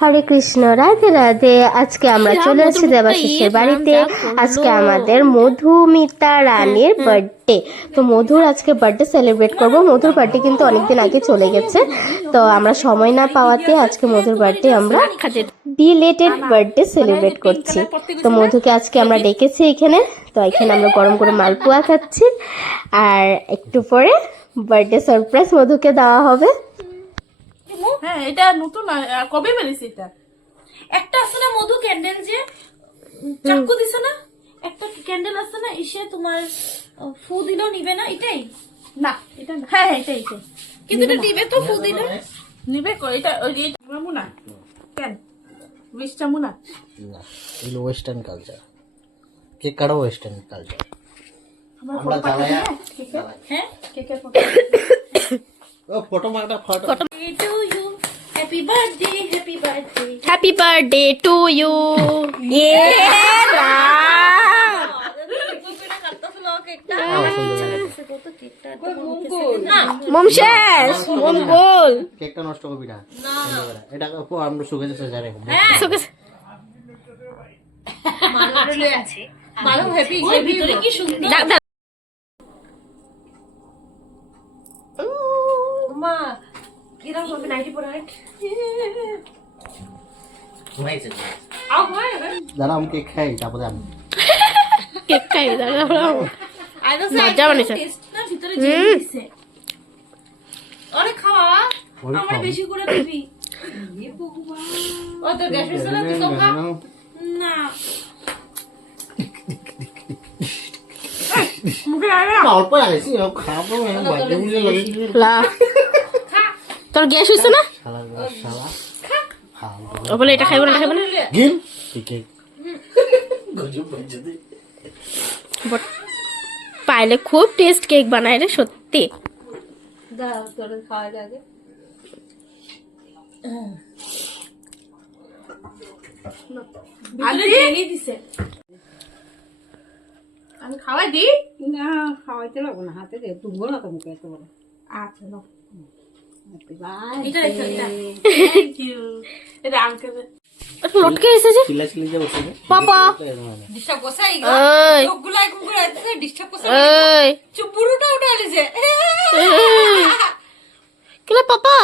হরে কৃষ্ণ, রাধে রাধে। আজকে আমরা চলে আসছি দেবাশিসের বাড়িতে। আজকে আমাদের মধুমিতা রানীর বার্থডে। তো মধুর আজকে বার্থডে সেলিব্রেট করব। মধুর বার্থডে কিন্তু অনেকদিন আগে চলে গেছে, তো আমরা সময় না পাওয়াতে আজকে মধুর বার্থডে আমরা বিলেটেড বার্থডে সেলিব্রেট করছি। তো মধুকে আজকে আমরা ডেকেছি এখানে। তো এখানে আমরা গরম গরম মালপোয়া খাচ্ছি, আর একটু পরে বার্থডে সারপ্রাইজ মধুকে দেওয়া হবে। হ্যাঁ, এটা নতুন কবে বেরিয়েছে? এটা একটা আছে না মধু ক্যান্ডেল, যে চাকু দিছে না, একটা ক্যান্ডেল আছে না, এসে তোমার ফু দিলেও নিবে না, এটাই না? এটা না, হ্যাঁ হ্যাঁ এটাই এটাই, কিন্তু এটা নিবে তো, ফু দিলে নিবে কো? এটা ওই মুনা কেন বিশটা মুনা না, এগুলো ওয়েস্টার্ন কালচার, কেক কাটাও ওয়েস্টার্ন কালচার। আমরা জ্বালায়া হ্যাঁ কেকের ও ফটো মারটা photo to you, happy birthday, happy birthday, happy birthday to you. মম শেষ, মম গোল। কেকটা নষ্ট করবি না, এটা আমরা শুকে যাচ্ছে জারে মারো হ্যাপি ভিতরে কি সুন্দর মা, কিরকম হবে 90%? আও ভাই দাঁড়া আমি কেক খাই, তারপরে আমি কেক খাই দাঁড়াও। আইদো মজা বানিয়েছে। টেস্ট না ভিতরে জেলি দিছে। আরে খাওয়া, ওরে আমার বেশি করে দিবি। এ ভগবান, ও তো গ্যাস হইছে না, তুই কম খা না। মুখে আয়া অল্প আইছি খাবো, বাজে বুঝে লাগে লা তোর গ্যাস হইছে না? শালা শালা খাও ও বলে এটা খাইবো না, খাইবো না। গিল কেক গজব বাজে দে। পাইলে খুব টেস্ট কেক বানায় রে, সত্যি। দাও তোর খাওয়া লাগে। ভিতরে জেলি দিছে। আমি খাওয়াই দি না, খাওয়াইতে লাগবো না, হাতে দিয়ে তুলবো না তো মুখে এত বড়। আচ্ছা নাও, হ্যাপি বাই। এটা এটা থ্যাংক ইউ। এটা আঙ্কেল লটকে এসেছে চিল্লা চিল্লি যে বসে পাপা। ডিস্টার্ব করছে এই ওই লোকগুলাই কুকুর আছে, ডিস্টার্ব করছে। ওই চুপ, বুড়োটা উঠে আলিছে। কেলা পাপা,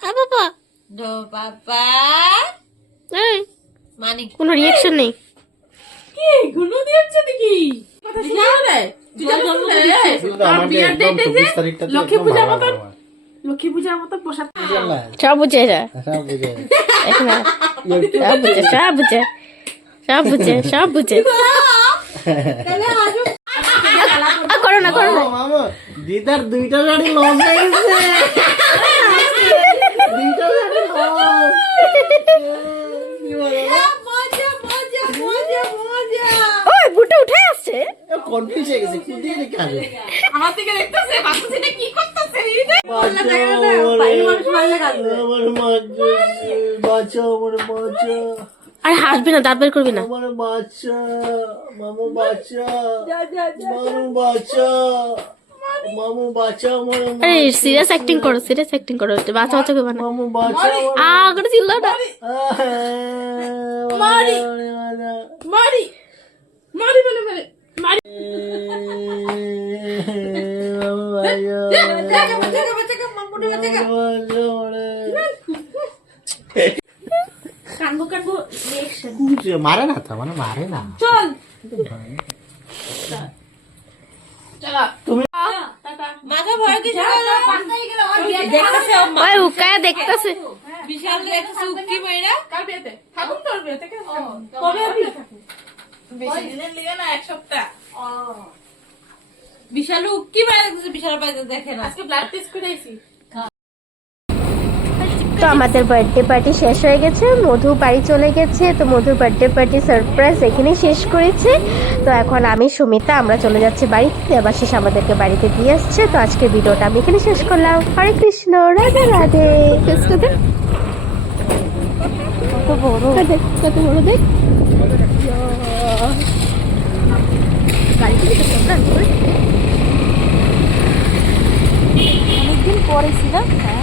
হ্যাঁ পাপা। দো বাবা এই মানি কোনো রিঅ্যাকশন নেই। কি গুলো দিয়েছে দেখি কথা শুনে রে। তুই জানো না আর বিয়ার ডেটে যে লক্ষ্মী পূজার মতন, লক্ষ্মী পূজার মতন পোশাক সব বুঝে এরা, সব বুঝে এখন সব বুঝে, সব বুঝে, সব বুঝে, সব বুঝে। করো না, করো না। মামা দিদার দুইটা গাড়ি লস হয়ে গেছে, দুইটা গাড়ি লস। মজা মজা মজা মজা। ওই বুটা উঠে আসছে। কনফিউজ হয়ে গেছে, কি দিয়ে দেখে আসবে আমার দিকে দেখতেছে, বাচ্চা এটা কি করতেছে? বাচ্চা আমার বাচ্চা, আরে হাসবি না, দাঁত বের করবি না। আমার বাচ্চা, মামু বাচ্চা, মামু বাচ্চা, মামু বাচ্চা, আমার আরে সিরিয়াস অ্যাক্টিং করো, সিরিয়াস অ্যাক্টিং করো, বাচ্চা বাচ্চা করবে না। মামু বাচ্চা, করে চিল্লা না। মারি মারি মারি বলে বলে মারি। জায়গা জায়গা জায়গা মামুনি জায়গা কানবো কানবো রিঅ্যাকশন। মারে না তো, মানে মারে না। চল চলা তুমি মাথা ভয় কিছু না, দেখতেছে ওই উকায়া দেখতেছে। বিশাল দেখতেছে উকি মাইরা। কাল বিয়েতে থাকুন, তোর বিয়েতে কবে আপনি বেশি দিনের লিগে না, এক সপ্তাহ। বিশাল উকি মাইরা দেখতেছে, বিশাল পাইতে দেখে না। আজকে ব্লাড টেস্ট করে আইছি। তো আমাদের বার্থডে পার্টি শেষ হয়ে গেছে, মধু বাড়ি চলে গেছে। তো মধুর বার্থডে পার্টি সারপ্রাইজ এখানেই শেষ করেছে। তো এখন আমি সুমিতা আমরা চলে যাচ্ছি বাড়িতে, দেবাশিস আমাদেরকে বাড়িতে দিয়ে আসছে। তো আজকে ভিডিওটা আমি এখানে শেষ করলাম। হরে কৃষ্ণ, রাধে রাধে। কত বড়, কত বড় দেখ। অনেকদিন পরে ছিল। হ্যাঁ